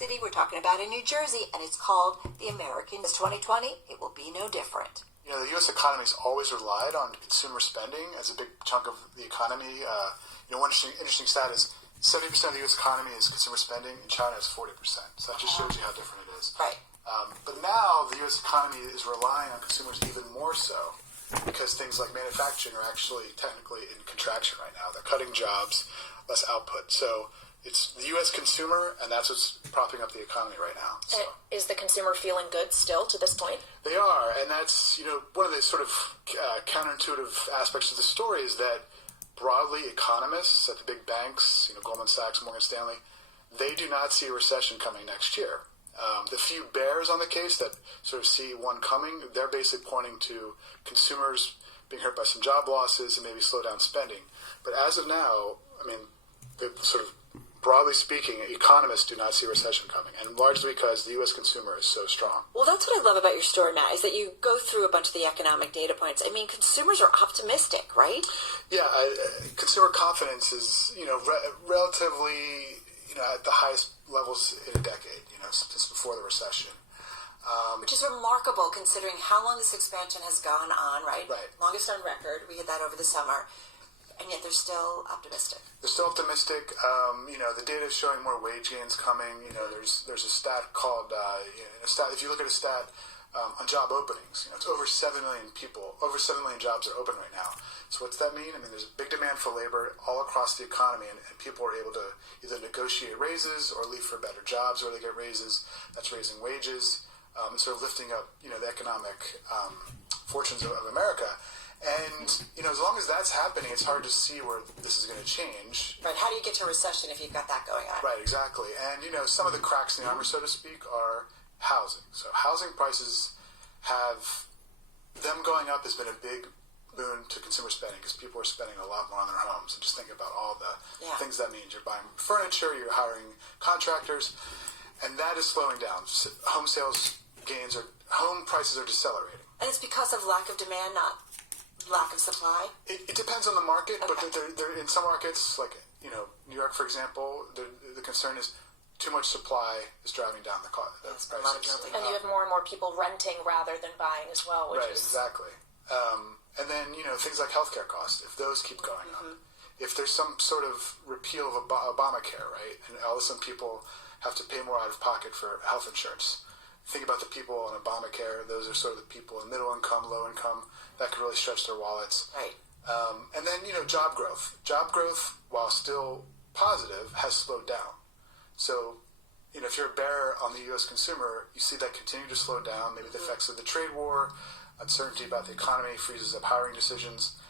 City, we're talking about in New Jersey, and it's called the American. It's 2020, it will be no different. You know, the U.S. economy has always relied on consumer spending as a big chunk of the economy. One interesting stat is 70% of the U.S. economy is consumer spending, and China is 40%. So that just shows you how different it is. Right. But now the U.S. economy is relying on consumers even more so because things like manufacturing are actually technically in contraction right now. They're cutting jobs, less output. So it's the U.S. consumer, and that's what's propping up the economy right now. So. Is the consumer feeling good still to this point? They are, and that's one of the sort of counterintuitive aspects of the story is that broadly economists at the big banks, Goldman Sachs, Morgan Stanley, they do not see a recession coming next year. The few bears on the case that sort of see one coming, they're basically pointing to consumers being hurt by some job losses and maybe slow down spending. But as of now, sort of broadly speaking, economists do not see a recession coming, and largely because the U.S. consumer is so strong. Well, that's what I love about your story, Matt, is that you go through a bunch of the economic data points. I mean, consumers are optimistic, right? Yeah, consumer confidence is, relatively, at the highest levels in a decade, since before the recession. Which is remarkable considering how long this expansion has gone on, right? Right. Longest on record. We had that over the summer. And yet they're still optimistic. They're still optimistic. The data is showing more wage gains coming. There's a stat called, if you look at a stat on job openings, it's over 7 million people, over 7 million jobs are open right now. So what's that mean? There's a big demand for labor all across the economy, and people are able to either negotiate raises or leave for better jobs where they get raises. That's raising wages, and sort of lifting up, the economic fortunes of America. And, as long as that's happening, it's hard to see where this is going to change. Right. How do you get to a recession if you've got that going on? Right, exactly. And, some of the cracks in the armor, so to speak, are housing. So housing prices them going up has been a big boon to consumer spending because people are spending a lot more on their homes. And just think about all the things that means. You're buying furniture, you're hiring contractors, and that is slowing down. Home prices are decelerating. And it's because of lack of demand, not lack of supply? It depends on the market, okay. But they're in some markets, like New York, for example, the concern is too much supply is driving down the prices. And you have more and more people renting rather than buying as well. Right, exactly. And then things like healthcare costs, if those keep going up, if there's some sort of repeal of Obamacare, right, and all of a sudden people have to pay more out of pocket for health insurance. Think about the people on Obamacare. Those are sort of the people in middle income, low income, that could really stretch their wallets. Right. And then, job growth. Job growth, while still positive, has slowed down. So, if you're a bear on the U.S. consumer, you see that continue to slow down. Maybe the effects of the trade war, uncertainty about the economy freezes up hiring decisions.